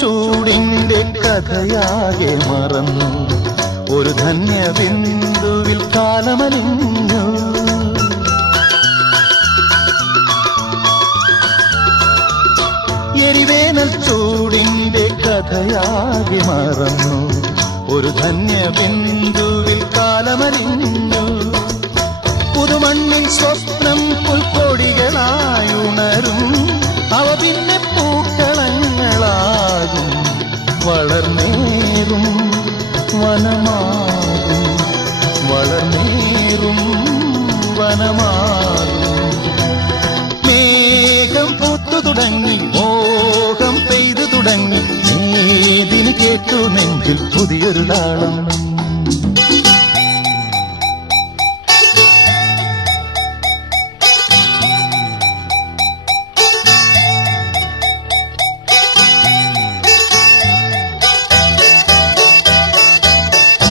ചൂടിന്റെ കഥയാകെ മറന്നു ഒരു ധന്യ ബിന്ദുവിൽ കാലമലിഞ്ഞു എരിവേനൽ ചൂടിന്റെ കഥയാകെ മറന്നു ഒരു ധന്യ ബിന്ദുവിൽ കാലമലിഞ്ഞു പുതുമണ്ണിൽ സ്വപ്നം പുൽക്കൊടികളായുണരും അവ പിന്നെ പൂക്കളങ്ങളാകും വളർന്നേറും വനമാകും വളർന്നേറും വനമാകും മേഘം പൂത്തു തുടങ്ങി മോഹം പെയ്തു തുടങ്ങി ഏതിന് കേട്ടു നെഞ്ചിൽ പുതിയൊരു താളം